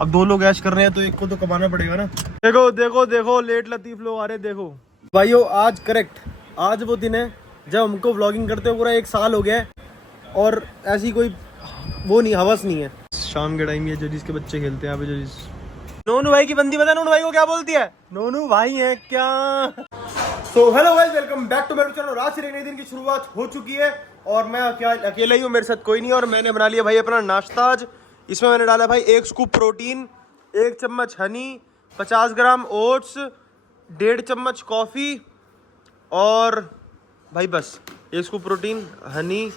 अब दो लोग ऐश कर रहे हैं तो एक को तो कमाना पड़ेगा ना। देखो देखो देखो लेट लतीफ लोग आ रहे, देखो भाइयों आज करेक्ट आज वो दिन है जब हमको व्लॉगिंग करते हुए पूरा 1 साल हो गया है और ऐसी कोई वो नहीं, हवस नहीं है। शाम के टाइम ये जो जिसके बच्चे खेलते हैं यहाँ पे, जो नोनू भाई की बंदी पता है नोनू भाई को क्या बोलती है? नोनू भाई है क्या? तो hello guys, welcome back to my channel. आज से एक नए दिन की शुरुआत हो चुकी है और मैं अकेला ही हूँ, मेरे साथ कोई नहीं है। और मैंने बना लिया भाई अपना नाश्ता आज। इसमें मैंने डाला भाई 1 स्कूप प्रोटीन, 1 चम्मच हनी, 50 ग्राम ओट्स, 1.5 चम्मच कॉफ़ी और भाई बस 1 स्कूप प्रोटीन, हनी,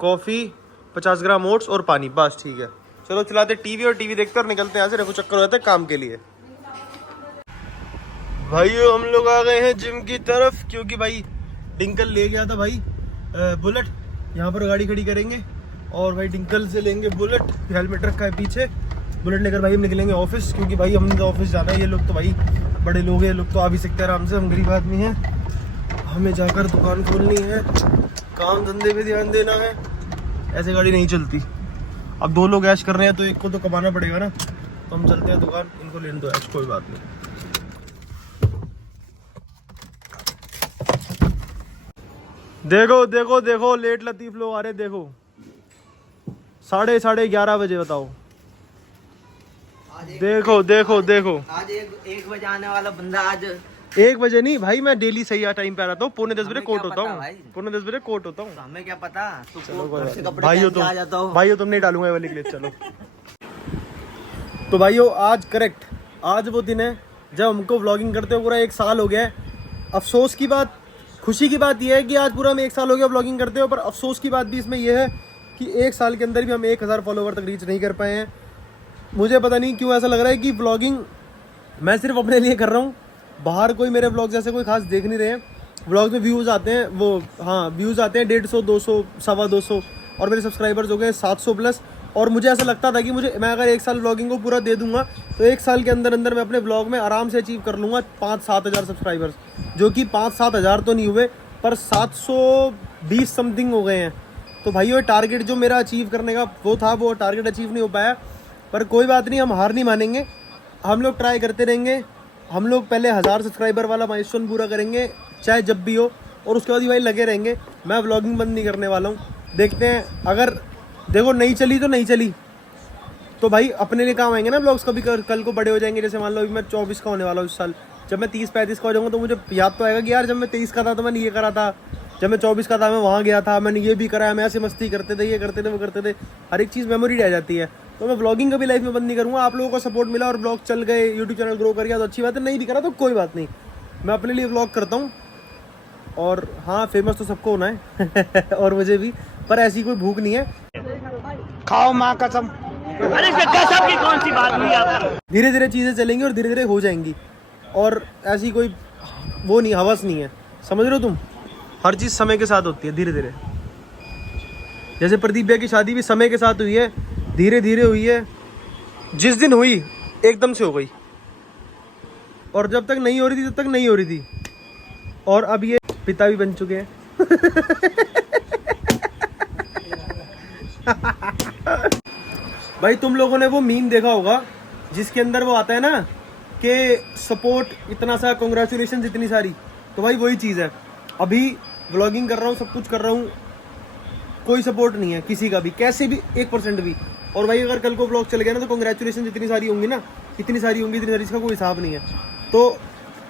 कॉफ़ी, 50 ग्राम ओट्स और पानी, बस ठीक है। चलो चलाते टीवी और टीवी देखते और निकलते हैं यहाँ से। रेफू चक्कर हो जाता है काम के लिए। भाइयों हम लोग आ गए हैं जिम की तरफ क्योंकि भाई डिंकल ले गया था भाई बुलेट। यहाँ पर गाड़ी खड़ी करेंगे और भाई डिंकल से लेंगे बुलेट, हेलमेट रखा है पीछे। बुलेट लेकर भाई हम निकलेंगे ऑफिस क्योंकि भाई हमने तो ऑफिस जाना है। ये लोग तो भाई बड़े लोग हैं, ये लोग तो आ भी सकते हैं आराम से, हम गरीब आदमी हैं। हमें जाकर दुकान खोलनी है, काम धंधे पे ध्यान देना है, ऐसे गाड़ी नहीं चलती। अब दो लोग ऐश कर रहे हैं तो एक को तो कमाना पड़ेगा ना, तो हम चलते हैं दुकान, इनको लेने दो ऐश, कोई बात नहीं। देखो देखो देखो लेट लतीफ लोग आ रहे, देखो 11:30 बजे, बताओ। देखो देखो देखो आज एक बजे आने वाला बंदा आज 1 बजे नहीं भाई, मैं डेली सही टाइम पे आ रहा हूँ। 9:45 बजे कोर्ट होता हूँ, 9:45 बजे कोर्ट होता हूँ। हमें क्या पता, तू भाइयों भाइयों तुम नहीं डालूंगा वाली क्लिप। चलो तो भाइयों आज करेक्ट आज वो दिन है जब हमको व्लॉगिंग करते हुए पूरा 1 साल हो गया है। अफसोस की बात, खुशी की बात यह है कि आज पूरा हमें 1 साल हो गया व्लॉगिंग करते हुए, पर अफसोस की बात भी इसमें यह है कि 1 साल के अंदर भी हम 1000 फॉलोवर तक रीच नहीं कर पाए हैं। मुझे पता नहीं क्यों ऐसा लग रहा है कि व्लॉगिंग मैं सिर्फ अपने लिए कर रहा हूँ, बाहर कोई मेरे व्लॉग जैसे कोई खास देख नहीं रहे हैं। व्लॉग में व्यूज़ आते हैं, वो हाँ व्यूज़ आते हैं 150, 200, 250 और मेरे सब्सक्राइबर्स हो गए 700 प्लस। और मुझे ऐसा लगता था कि मैं अगर 1 साल व्लॉगिंग को पूरा दे दूंगा तो 1 साल के अंदर मैं अपने व्लॉग में आराम से अचीव कर लूँगा 5-7 हज़ार सब्सक्राइबर्स, जो कि 5-7 हज़ार तो नहीं हुए पर 720 समथिंग हो गए हैं। तो भाई वो टारगेट जो मेरा अचीव करने का वो था, वो टारगेट अचीव नहीं हो पाया, पर कोई बात नहीं, हम हार नहीं मानेंगे। हम लोग ट्राई करते रहेंगे। हम लोग पहले 1000 सब्सक्राइबर वाला माइलस्टोन पूरा करेंगे चाहे जब भी हो, और उसके बाद ही भाई लगे रहेंगे। मैं व्लॉगिंग बंद नहीं करने वाला हूँ। देखते हैं, अगर देखो नहीं चली तो नहीं चली, तो भाई अपने लिए काम आएंगे ना व्लॉग्स। कभी कल को बड़े हो जाएंगे, जैसे मान लो अभी मैं 24 का होने वाला हूँ इस साल। जब मैं 30-35 का हो जाऊँगा तो मुझे याद तो आएगा कि यार जब मैं 23 का था तो मैंने ये करा था, जब मैं 24 का था मैं वहाँ गया था, मैंने ये भी करा है, मैं ऐसे मस्ती करते थे, ये करते थे, वो करते थे। हर एक चीज़ मेमोरी रह जाती है। तो मैं व्लॉगिंग कभी लाइफ में बंद नहीं करूँगा। आप लोगों को सपोर्ट मिला और व्लॉग चल गए, यूट्यूब चैनल ग्रो कर गया तो अच्छी बात है, नहीं भी करा तो कोई बात नहीं, मैं अपने लिए व्लॉग करता हूँ। और हाँ फेमस तो सबको होना है और मुझे भी, पर ऐसी कोई भूख नहीं है। खाओ माँ कसम। अरे कसम की कौन सी बात हुई आप? धीरे धीरे चीज़ें चलेंगी और धीरे धीरे हो जाएंगी, और ऐसी कोई वो नहीं, हवस नहीं है, समझ रहे हो तुम। हर चीज़ समय के साथ होती है, धीरे धीरे। जैसे प्रदीप भैया की शादी भी समय के साथ हुई है, धीरे धीरे हुई है। जिस दिन हुई एकदम से हो गई, और जब तक नहीं हो रही थी तब तक नहीं हो रही थी, और अब ये पिता भी बन चुके हैं भाई तुम लोगों ने वो मीम देखा होगा जिसके अंदर वो आता है ना कि सपोर्ट इतना सा, कांग्रेचुलेशन इतनी सारी, तो भाई वही चीज़ है। अभी व्लॉगिंग कर रहा हूँ, सब कुछ कर रहा हूँ, कोई सपोर्ट नहीं है किसी का भी, कैसे भी 1% भी। और भाई अगर कल को व्लॉग चल गया ना तो कांग्रेचुलेशन जितनी सारी होंगी ना, इतनी सारी होंगी, इतनी सारी, इसका कोई हिसाब नहीं है। तो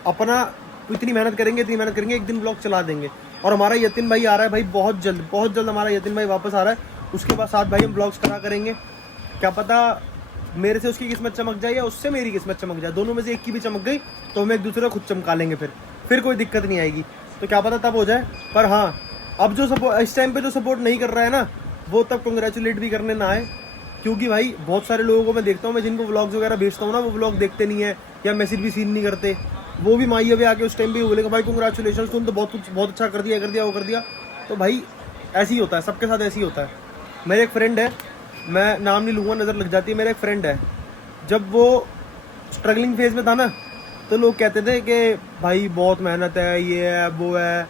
अपना इतनी मेहनत करेंगे, इतनी मेहनत करेंगे, एक दिन व्लॉग चला देंगे। और हमारा यतिन भाई आ रहा है भाई बहुत जल्द हमारा यतिन भाई वापस आ रहा है। उसके बाद साथ भाई हम ब्लॉग्स करा करेंगे। क्या पता मेरे से उसकी किस्मत चमक जाए या उससे मेरी किस्मत चमक जाए, दोनों में से एक की भी चमक गई तो हम एक दूसरे को खुद चमका लेंगे, फिर कोई दिक्कत नहीं आएगी। तो क्या पता तब हो जाए। पर हाँ, अब जो सपोर्ट इस टाइम पे जो सपोर्ट नहीं कर रहा है ना, वो तब कंग्रेचुलेट भी करने ना आए, क्योंकि भाई बहुत सारे लोगों को मैं देखता हूँ, मैं जिनको व्लॉग्स वगैरह भेजता हूँ ना, वो व्लॉग देखते नहीं है या मैसेज भी सीन नहीं करते। वो भी माइया भी आके उस टाइम पे बोलेगा भाई कंग्रेचुलेशन, तुम तो बहुत अच्छा कर दिया वो कर दिया। तो भाई ऐसे ही होता है, सबके साथ ऐसे ही होता है। मेरे एक फ्रेंड है, मैं नाम नहीं लूँगा, नज़र लग जाती है। मेरा एक फ्रेंड है, जब वो स्ट्रगलिंग फेज में था ना, तो लोग कहते थे कि भाई बहुत मेहनत है, ये है वो है,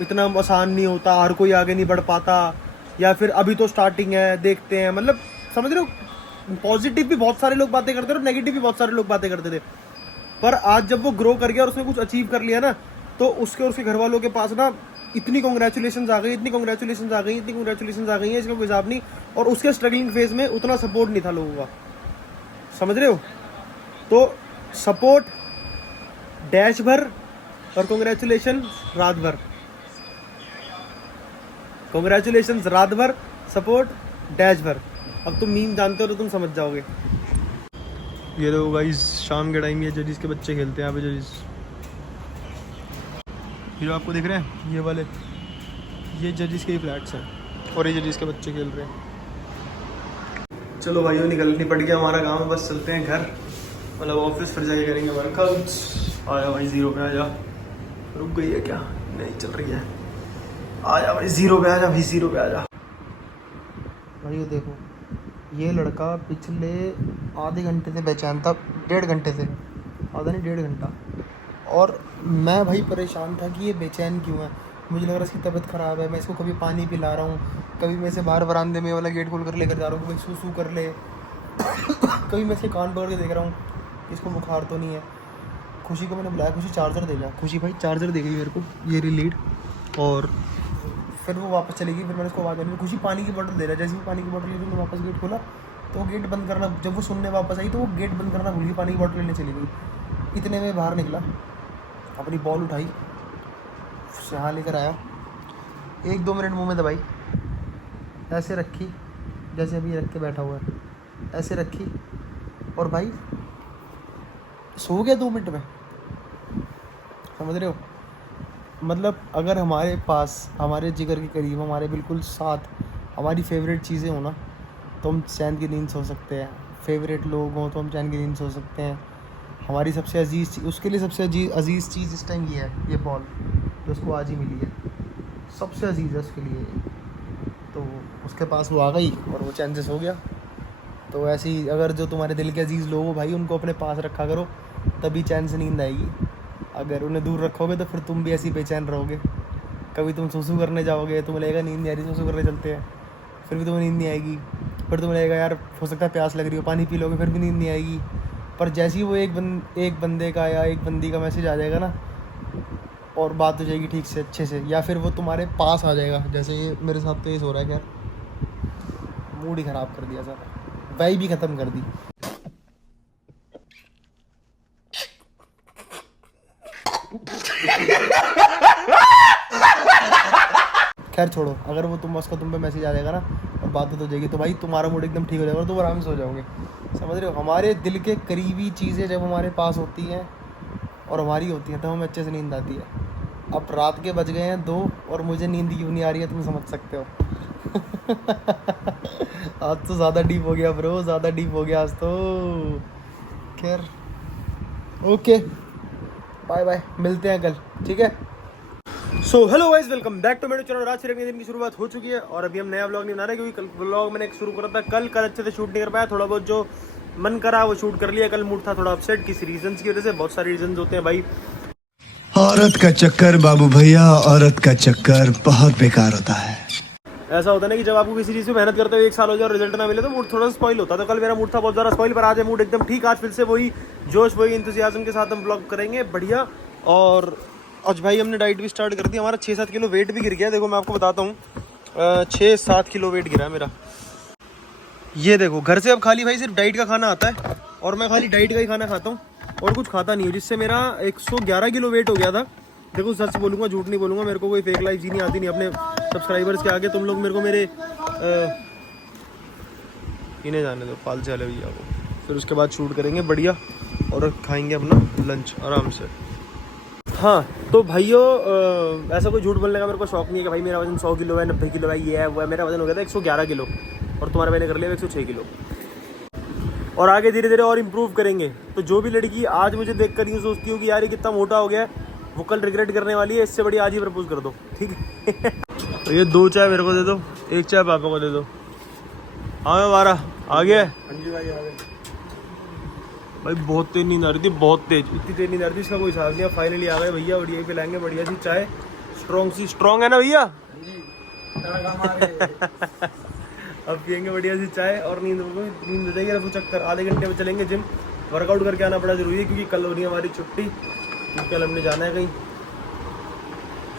इतना आसान नहीं होता, हर कोई आगे नहीं बढ़ पाता, या फिर अभी तो स्टार्टिंग है, देखते हैं, मतलब समझ रहे हो। पॉजिटिव भी बहुत सारे लोग बातें करते थे और नेगेटिव भी बहुत सारे लोग बातें करते थे, पर आज जब वो ग्रो कर गया और उसने कुछ अचीव कर लिया ना, तो उसके और उसके घर वालों के पास ना इतनी कॉन्ग्रेचुलेशन आ गई, इतनी कॉन्ग्रेचुलेशन आ गई, इतनी कॉन्ग्रेचुलेशन आ गई है, इसका कोई हिसाब नहीं। और उसके स्ट्रगलिंग फेज में उतना सपोर्ट नहीं था लोगों का, समझ रहे हो? तो सपोर्ट डैश भर और कॉन्ग्रेचुलेशन रात भर, कॉन्ग्रेचुलेशन रात भर, सपोर्ट डैश भर। अब तुम मीम जानते हो तो तुम समझ जाओगे। ये देखो गाइस, शाम के टाइम ये जजीज के बच्चे खेलते हैं यहाँ पे। जजीज ये जो आपको दिख रहे हैं ये वाले, ये जजीज के ही फ्लैट्स हैं और ये जजीज के बच्चे खेल रहे हैं। चलो भाइयों, निकलनी पड़ गया हमारा काम, बस चलते हैं घर, मतलब ऑफिस फिर जाके करेंगे वर्कआउट। आया भाई जीरो पे, आजा। रुक गई है क्या? नहीं चल रही है। आजा भाई जीरो पे, आजा भाई जीरो पे, आजा भाई। ये देखो, ये लड़का पिछले आधे घंटे से बेचैन था, 1.5 घंटे से, आधा नहीं 1.5 घंटा। और मैं भाई परेशान था कि ये बेचैन क्यों है। मुझे लग रहा है इसकी तबीयत ख़राब है। मैं इसको कभी पानी पिला रहा हूँ, कभी मैं इसे बाहर बरामदे में वाला गेट खोल कर लेकर जा रहा हूँ, कभी सूसू कर ले कभी मैं इसके कान पकड़ के देख रहा हूँ इसको बुखार तो नहीं है। खुशी को मैंने बुलाया, खुशी चार्जर दे गया। खुशी भाई चार्जर दे गई मेरे को, ये रही लीड। और फिर वो वापस चली गई। फिर मैंने उसको आवाज़ दी, खुशी पानी की बोतल दे रहा है। जैसे ही पानी की बोतल ली, मैंने वापस गेट खोला तो वो गेट बंद करना, जब वो सुनने वापस आई तो वो गेट बंद करना भूल गई, पानी की बोतल लेने चली गई। इतने में बाहर निकला, अपनी बॉल उठाई, यहाँ लेकर आया, 1-2 मिनट मुंह में दबाई, ऐसे रखी जैसे अभी रख के बैठा हुआ है, ऐसे रखी और भाई सो गया 2 मिनट में। समझ रहे हो? मतलब अगर हमारे पास, हमारे जिगर के करीब, हमारे बिल्कुल साथ हमारी फेवरेट चीज़ें हो ना, तो हम चैन की नींद सो सकते हैं। फेवरेट लोग हों तो हम चैन की नींद सो सकते हैं। हमारी सबसे अजीज़ चीज़, उसके लिए सबसे अजीज़ चीज़ इस टाइम ये है, ये बॉल जो उसको आज ही मिली है, सबसे अजीज़ है उसके लिए। तो उसके पास वो आ गई और वो चैन से सो गया। तो ऐसे ही अगर जो तुम्हारे दिल के अजीज़ लोग हो भाई, उनको अपने पास रखा करो, तभी चैन से नींद आएगी। अगर उन्हें दूर रखोगे तो फिर तुम भी ऐसी बेचैन रहोगे। कभी तुम सूसू करने जाओगे, तुम्हें लगेगा नींद नहीं आ रही, सूसू करने चलते हैं, फिर भी तुम्हें नींद नहीं आएगी। फिर तुम्हें लगेगा यार हो सकता है प्यास लग रही हो, पानी पी लोगे, फिर भी नींद नहीं आएगी। पर जैसे ही वो एक बंदे का या एक बंदी का मैसेज आ जाएगा ना, और बात हो जाएगी ठीक से, अच्छे से, या फिर वो तुम्हारे पास आ जाएगा। जैसे ये मेरे साथ तो ये हो रहा है, यार मूड ही ख़राब कर दिया सारा, वाइब भी ख़त्म कर दी। खैर छोड़ो, अगर वो तुम पे मैसेज आ जाएगा ना और बात हो जाएगी तो भाई तुम्हारा मूड एकदम ठीक हो जाएगा और तुम आराम से हो जाओगे। समझ रहे हो? हमारे दिल के करीबी चीज़ें जब हमारे पास होती हैं और हमारी होती हैं, तो हमें अच्छे से नींद आती है। अब रात के बज गए हैं 2 और मुझे नींद क्यों नहीं आ रही है तुम समझ सकते हो। आज तो ज़्यादा डीप हो गया ब्रो, ज़्यादा डीप हो गया आज तो। खैर ओके, बाय बाय, मिलते हैं कल, ठीक है? So hello guys, welcome back to मेरे चैनल। आज से एक नए दिन की शुरुआत हो चुकी है और अभी हम नया व्लॉग नहीं बना रहे, क्योंकि कल व्लॉग मैंने शुरू करा था कल अच्छे से शूट नहीं कर पाया। थोड़ा बहुत जो मन करा वो शूट कर लिया। कल मूड था थोड़ा अपसेट, किसी रीजंस की वजह से। बहुत सारे रीजंस होते हैं भाई। औरत का चक्कर बाबू भैया, औरत का चक्कर बहुत बेकार होता है। ऐसा होता है ना कि जब आपको किसी चीज़ में मेहनत करते हुए 1 साल हो जाए और रिजल्ट ना मिले तो मूड थोड़ा सा स्पॉइल होता है। तो कल मेरा मूड था बहुत ज़्यादा स्पॉइल, पर आज है मूड एकदम ठीक। आज फिर से वही जोश, वही इंतज़ियाज़म के साथ हम व्लॉग करेंगे, बढ़िया। और आज भाई हमने डाइट भी स्टार्ट कर दी। हमारा 6-7 किलो वेट भी गिर गया। देखो मैं आपको बताता हूँ, 6-7 किलो वेट गिरा है मेरा। ये देखो, घर से अब खाली भाई सिर्फ डाइट का खाना आता है और मैं खाली डाइट का ही खाना खाता हूँ और कुछ खाता नहीं हूँ, जिससे मेरा 111 किलो वेट हो गया था। देखो सच बोलूँगा, झूठ नहीं बोलूँगा, मेरे को कोई फेक लाइफ जीनी आती नहीं अपने सब्सक्राइबर्स के आगे। तुम लोग मेरे को मेरे इन्हें जाने दो, फालतू वाले भैया को। फिर उसके बाद शूट करेंगे बढ़िया और खाएंगे अपना लंच आराम से। हाँ तो भाइयों, ऐसा कोई झूठ बोलने का मेरे को शौक नहीं है कि भाई मेरा वजन 100 किलो है, 90 किलो है, ये है वो है। मेरा वजन हो गया था 111 किलो और तुम्हारा मैंने कर लिया 106 किलो। और आगे धीरे धीरे और इम्प्रूव करेंगे। तो जो भी लड़की आज मुझे देख कर यूँ सोचती हो कि यार ये कितना मोटा हो गया है, वो कल रिग्रेट करने वाली है। इससे बड़ी आज ही प्रपोज कर दो, ठीक है? तो ये 2 चाय मेरे को दे दो, 1 चाय पापा को दे दो। हाँ मैं 12 आ गया भाई। बहुत तेज नींद आ रही थी, बहुत तेज, इतनी तेज नींद आ रही थी इसका कोई हिसाब नहीं है। फाइनली आ गए भैया, बढ़िया पिलाएंगे बढ़िया सी चाय, स्ट्रॉन्ग सी। स्ट्रॉन्ग है ना भैया? अब पियेंगे बढ़िया सी चाय और नींद हो जाएगी। रफू चक्कर आधे घंटे में चलेंगे जिम। वर्कआउट करके आना बड़ा जरूरी है क्योंकि कल हो रही है हमारी छुट्टी, क्योंकि कल हमने जाना है कहीं।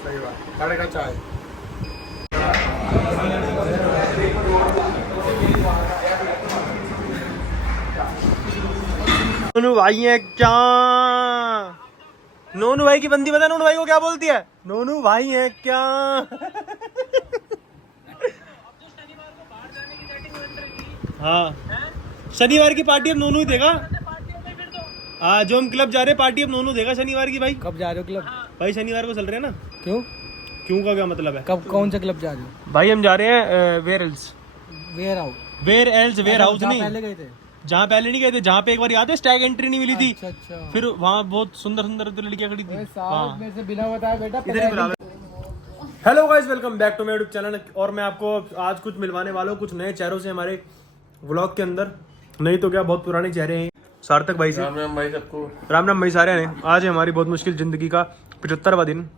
सही बात, काढ़े का चाय। नोनू भाई है क्या? नोनू भाई की बंदी बता, नोनू भाई को क्या बोलती है? नोनू भाई है क्या? हाँ, शनिवार की पार्टी अब नोनू ही देगा। हाँ, जो हम क्लब जा रहे हैं पार्टी अब नोनू देगा शनिवार की। भाई कब जा रहे हो क्लब? भाई शनिवार को चल रहे हैं ना। क्यों? क्यों का क्या मतलब है? कब, कौन सा क्लब जा रहे हो? भाई हम जा रहे हैं वेयर एल्स वेयर हाउस नहीं, पहले गए थे? जहाँ पहले नहीं गए थे, जहाँ पे एक बार याद है स्टैग एंट्री नहीं मिली थी। अच्छा। फिर वहाँ बहुत सुंदर सुंदर तो लड़कियाँ खड़ी थी। में से बिना बताया बेटा hello guys, welcome back to my YouTube channel. और मैं आपको आज कुछ मिलवाने वाला हूँ कुछ नए चेहरों से हमारे व्लॉग के अंदर। नहीं तो क्या, बहुत पुराने चेहरे हैं। सार्थक भाई से राम राम भाई सबको। राम राम भाई सारे ने। आज है हमारी बहुत मुश्किल जिंदगी का 75वां दिन।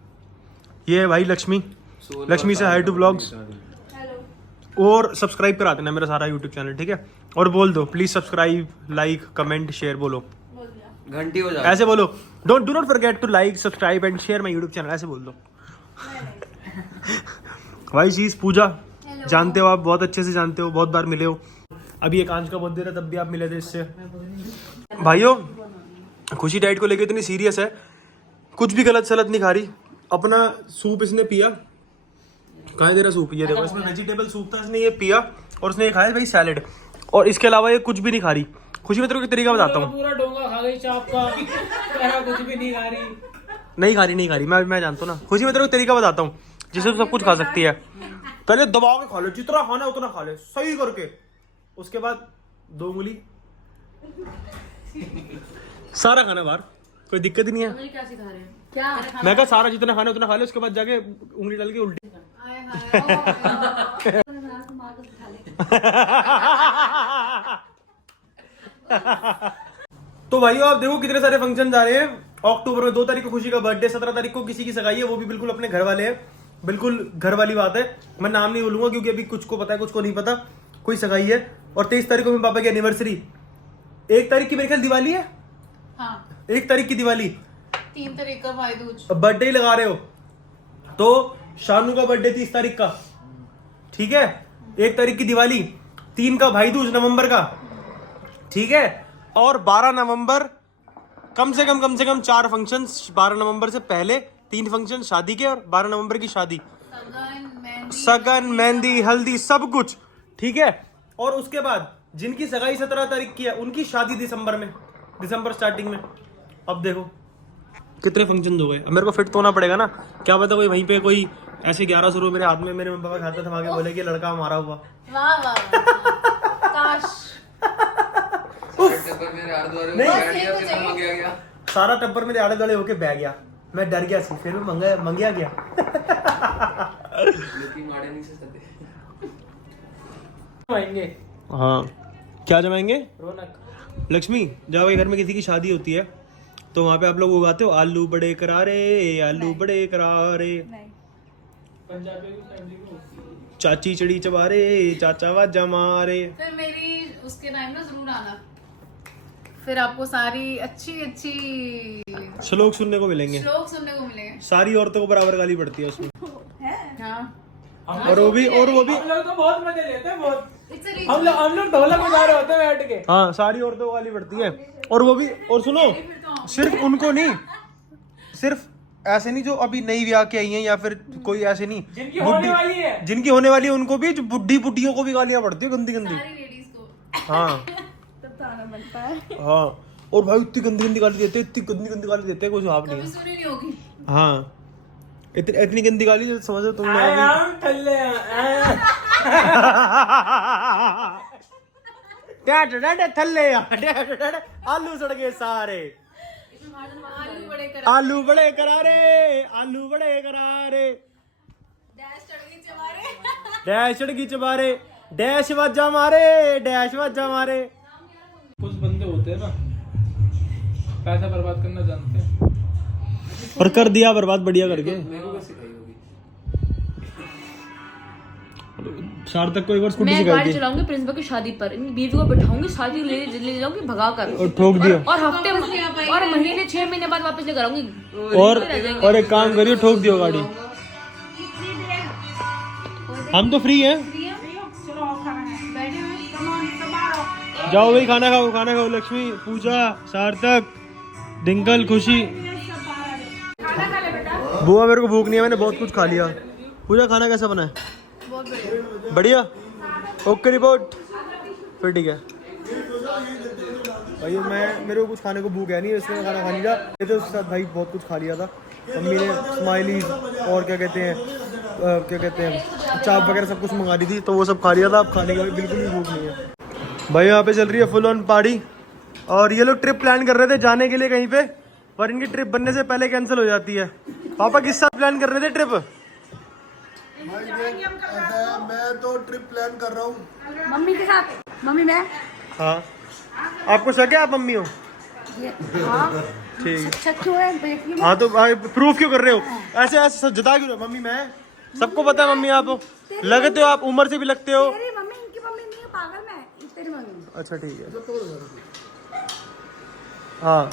ये है भाई लक्ष्मी से हाई टू व्लॉग्स। और सब्सक्राइब करा देना मेरा सारा यूट्यूब चैनल, ठीक है? और बोल दो please subscribe, like, comment, share. बोलो, घंटी हो जाए ऐसे बोलो। Do not forget to like, subscribe and share my YouTube channel. ऐसे बोल दो। भाई चीज पूजा जानते हो आप, बहुत अच्छे से जानते हो, बहुत बार मिले हो। अभी एक आंच का बर्थडे था तब भी आप मिले थे इससे। भाइयों, खुशी डाइट को लेके इतनी सीरियस है, कुछ भी गलत सलत नहीं खा रही। अपना सूप इसने पिया, कहाँ दे रहा सूप? ये देखो, इसमें वेजिटेबल सूप था, इसने ये पिया और उसने ये खाया भाई सैलेड। और इसके अलावा ये कुछ भी नहीं खा रही। खुशी, मैं तेरे को तरीका बताता हूँ। पूरा डोंगा खा गई चाप का, कुछ भी नहीं खा रही। नहीं खा रही, मैं जानता हूँ ना। खुशी, मैं तेरे को तरीका बताता हूँ जिससे सब कुछ खा सकती है। पहले दबा के खा ले, जितना खाना उतना खा ले, सही करके। उसके बाद 2 उंगली सारा खाना बाहर, कोई दिक्कत ही नहीं है। क्या सिखा रहे हैं? क्या? मैं कहा सारा जितना खाना उतना खा ले, उसके बाद जाके उंगली डाल के उल्टी। तो भाइयों, आप देखो कितने सारे फंक्शन जा रहे हैं। अक्टूबर में 2 तारीख को खुशी का बर्थडे, 17 तारीख को किसी की सगाई है, वो भी बिल्कुल अपने घर वाले हैं। बिल्कुल घर वाली बात है। मैं नाम नहीं बोलूंगा क्योंकि अभी कुछ को पता है, कुछ को नहीं पता। कोई सगाई है। और 23 तारीख को मेरे पापा की एनिवर्सरी। 1 तारीख की मेरे ख्याल दिवाली है। हाँ, 1 तारीख की दिवाली, 3 तारीख का भाई दूज। बर्थडे ही लगा रहे हो तो शानू का बर्थडे 30 तारीख का, ठीक है? 1 तारीख की दिवाली, 3 का भाई दूज नवंबर का, ठीक है? और 12 नवंबर कम से कम 4 फंक्शन। 12 नवंबर से पहले 3 फंक्शन शादी के, और 12 नवंबर की शादी, सगन, मेहंदी, हल्दी, सब कुछ, ठीक है? और उसके बाद जिनकी सगाई 17 तारीख की है, उनकी शादी दिसंबर स्टार्टिंग में। अब देखो कितने फंक्शन हो गए। अब मेरे को फिट तो होना पड़ेगा ना। क्या पता कोई वहीं पे कोई ऐसे 1100 रुपये मेरे हाथ में मेरे मम्मी पापा के हाथ में थमा के बोले कि लड़का हमारा हुआ। वाह वाह वाह, काश। नहीं, सारा टब्बर मेरे आड़े दड़े होके बह गया। मैं डर गया सी, फिर मैं मंगया गया। हाँ, क्या जमाएंगे? रौनक। लक्ष्मी, जब घर में किसी की शादी होती है तो वहाँ पे आप लोग उगाते हो आलू बड़े करारे, आलू बड़े करारे, चाची चढ़ी चबारे, चाचा वाजा मारे। फिर मेरी उसके टाइम में जरूर आना, फिर आपको सारी अच्छी श्लोक सुनने को मिलेंगे, श्लोक सुनने को मिलेंगे। सारी औरतों को बराबर गाली पड़ती है उसमें। हाँ, और वो भी हम लोग तो बहुत मजे लेते हैं, बहुत। It's a हम लोग ढोलक बजा रहे होते हैं बैठ के। हाँ, सारी औरतों को गाली पड़ती है। और वो भी, और सुनो, सिर्फ उनको नहीं, सिर्फ ऐसे नहीं जो अभी नई ब्याह के आई हैं या फिर कोई ऐसे नहीं, जिनकी होने वाली है, जिनकी होने वाली है उनको भी, जो बुढ़ियों को भी गालियां पड़ती है गंदी गंदी। सारी लेडीज को। हाँ तब ताना बनता है। हाँ, और भाई इतनी गंदी गाली देते हैं, इतनी गंदी गाली देते हैं, कोई जवाब नहीं कभी है। सुनी नहीं होगी। हाँ, इतनी गंदी गाली जो समझो तुम। थल्ले आलू सड़ गए सारे, आलू बड़े करारे, आलू बड़े करारे, डैश चढ़ गई चमारे। डैश चढ़गी चबारे, डैश वाजा मारे, डैश वाजा मारे। कुछ बंदे होते हैं ना, पैसा बर्बाद करना जानते हैं, और कर दिया बर्बाद बढ़िया करके। सार्थक को एक बार स्कूटी मैं सिखाई गाड़ी थी चलाऊंगी प्रिंसिपल की शादी पर, इन बीवी को बैठाऊंगी, शादी ले जाऊंगी भगा कर और ठोक दिया। और हफ्ते और महीने 6 महीने बाद वापस लेकर आऊंगी। और एक काम करिए, ठोक दियो गाड़ी। हम तो फ्री हैं। जाओ भाई खाना खाओ। लक्ष्मी, पूजा, सार्थक, डिंकल, खुशी। बुआ मेरे को भूख नहीं है, मैंने बहुत कुछ खा लिया। पूजा खाना कैसा बना है? बहुत बढ़िया। ओके रिपोर्ट, फिर ठीक है भाई। मेरे को कुछ खाने को भूख है नहीं, इसलिए मैं खाना खा नहीं रहा। ये तो उसके साथ भाई बहुत कुछ खा लिया था। मम्मी ने स्माइलीज और क्या कहते हैं चाप वगैरह सब कुछ मंगा दी थी, तो वो सब खा लिया था। अब खाने का भी बिल्कुल भी भूख नहीं है भाई। यहाँ पे चल रही है फुल ऑन पार्टी। और ये लोग ट्रिप प्लान कर रहे थे जाने के लिए कहीं पे, पर इनकी ट्रिप बनने से पहले कैंसिल हो जाती है। पापा किस साथ प्लान कर रहे थे ट्रिप? मैं तो ट्रिप प्लान कर रहा हूँ मम्मी के साथ। मम्मी मैं हाँ, आपको शक है आप मम्मी हो? हाँ ठीक। शक क्यों है? हाँ तो प्रूफ क्यों कर रहे हो? ऐसे ऐसे जता क्यों रहे हो? मम्मी मैं, सबको पता है मम्मी आप हो, लगते हो आप, उम्र से भी लगते हो। तेरी मम्मी इनकी मम्मी नहीं है, पागल मैं तेरी मम्मी। अच्छा ठीक है। हाँ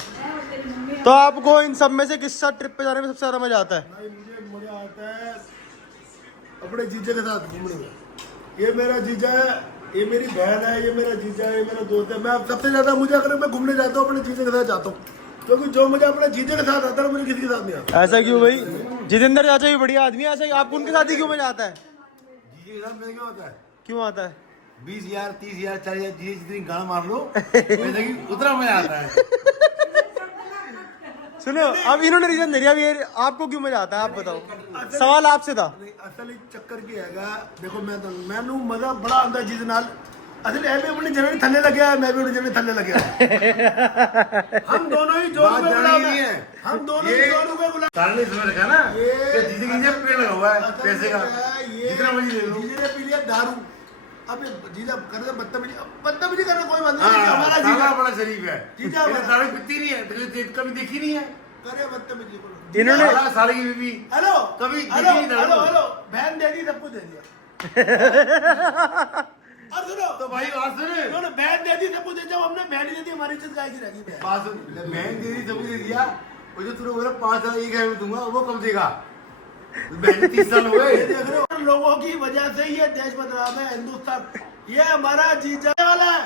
तो आपको इन सब में से किस साथ ट्रिप पे जाने में सबसे ज्यादा मजा आता है? भाई मुझे मजा आता है अपने जीजा के साथ घूमने में। ये मेरा जीजा है, ये मेरी बहन है, ये मेरा जीजा है, ये मेरा दोस्त है। मैं सबसे ज्यादा मुझे अगर मैं घूमने जाता हूँ अपने जीजा के साथ जाता हूँ, क्योंकि जो मजा अपने जीजा के साथ आता है मुझे किसी के साथ नहीं आता। ऐसा क्यों भाई? जितेंद्र चाचा भी बढ़िया आदमी है, ऐसा ही आपको उनके साथ ही क्यों मजा आता है? जीजे के साथ मेरे क्या होता है? क्यों आता है? 20,000 30,000 40,000 जीजे जितनी गाना मार लो वैसे कि उतना मजा आता है। सुनो, अब इन्होंने रीजन दे दिया। अब ये आपको क्यों मजा आता है आप बताओ? सवाल आपसे था। असल चक्कर की हैगा, देखो मैनू मजा बड़ा आंदा जिस नाल असल है भी अपनी जननी थल्ले लगे है, मैं भी अपनी जननी थल्ले लगे हम दोनों ही जोर में गुलाम है, हम दोनों ही जोर में गुलाम। सारे समझ रखा ना ये जीजे के पेड़ लगा हुआ है पैसे का, जितना मर्जी ले लो। जीजे ने पी लिया दारू, अब जीजा कर दे बदतमीजी करना कोई बात नहीं। हमारा जीजा बड़ा शरीफ है, जीजा दारू पीती नहीं है, कभी देखी नहीं है, करे बदतमीजी। इन्होंने साले की बीवी हेलो कभी हेलो बहन दे दी, सब कुछ दे दिया। और सुनो तो भाई बात सुनो, उन्होंने बहन दे दी सब कुछ, जब हमने बहन दे दी हमारी इज्जत काहे की रह गई? बात सुन, बहन दे दी सब कुछ दे दिया, और जो तूने बोला 5 साल एक है दूंगा, वो कब देगा? बहन 30 साल हो गए। देख रहे हो लोगों की वजह से ये देश बदला है हिंदुस्तान। ये हमारा जीजा वाला है,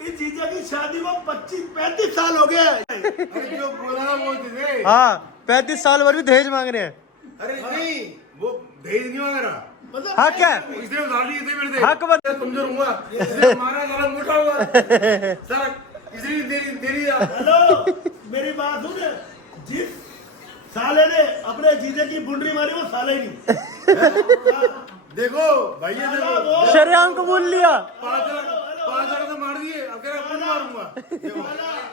इस जीजा की शादी को 25-35 साल हो गए। अरे जो बोला ना बोलते थे। हाँ 35 साल भर भी दहेज मांग रहे हैं। अरे नहीं वो दहेज नहीं मांग रहा, मतलब हक है, इसने उधार लिए थे मेरे से। हक बन कमजोर हुआ, इसने हमारा गला मोटा हुआ सर, इसलिए देरी। हेलो मेरी बात सुन, जिस साले ने अपने जीजे की बुंडरी मारी वो साले ही नहीं। देखो भाई ये देखो शरेआम कबूल लिया। 5 लाख तो मार दिए, अब कह रहा खुद मारूंगा।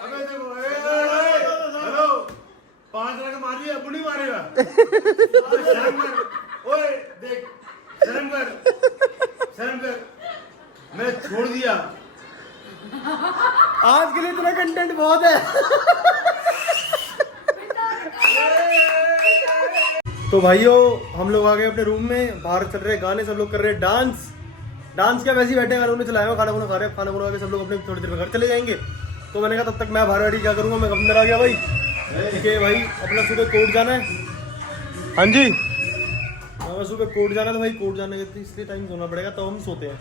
अबे देखो हेलो 5 लाख मार दिए, अब नहीं मारेगा। शर्म कर, ओए देख शर्म कर, मैं छोड़ दिया। आज के लिए इतना कंटेंट बहुत है। तो भाइयों हम लोग आ गए अपने रूम में, बाहर चल रहे गाने, सब लोग कर रहे डांस क्या वैसे ही बैठे हैं, गानों ने चलाया हुआ, खाना खा रहे हैं, खाना खा के सब लोग अपने थोड़ी देर में घर चले जाएंगे। तो मैंने कहा तब तक मैं बाहर बैठी क्या करूँगा, मैं अंदर आ गया भाई। ठीक है भाई, अपना सुबह कोर्ट जाना है। हाँ जी, सुबह कोर्ट जाना है, तो भाई कोर्ट जाने के इसलिए टाइम सोना पड़ेगा, तो हम सोते हैं।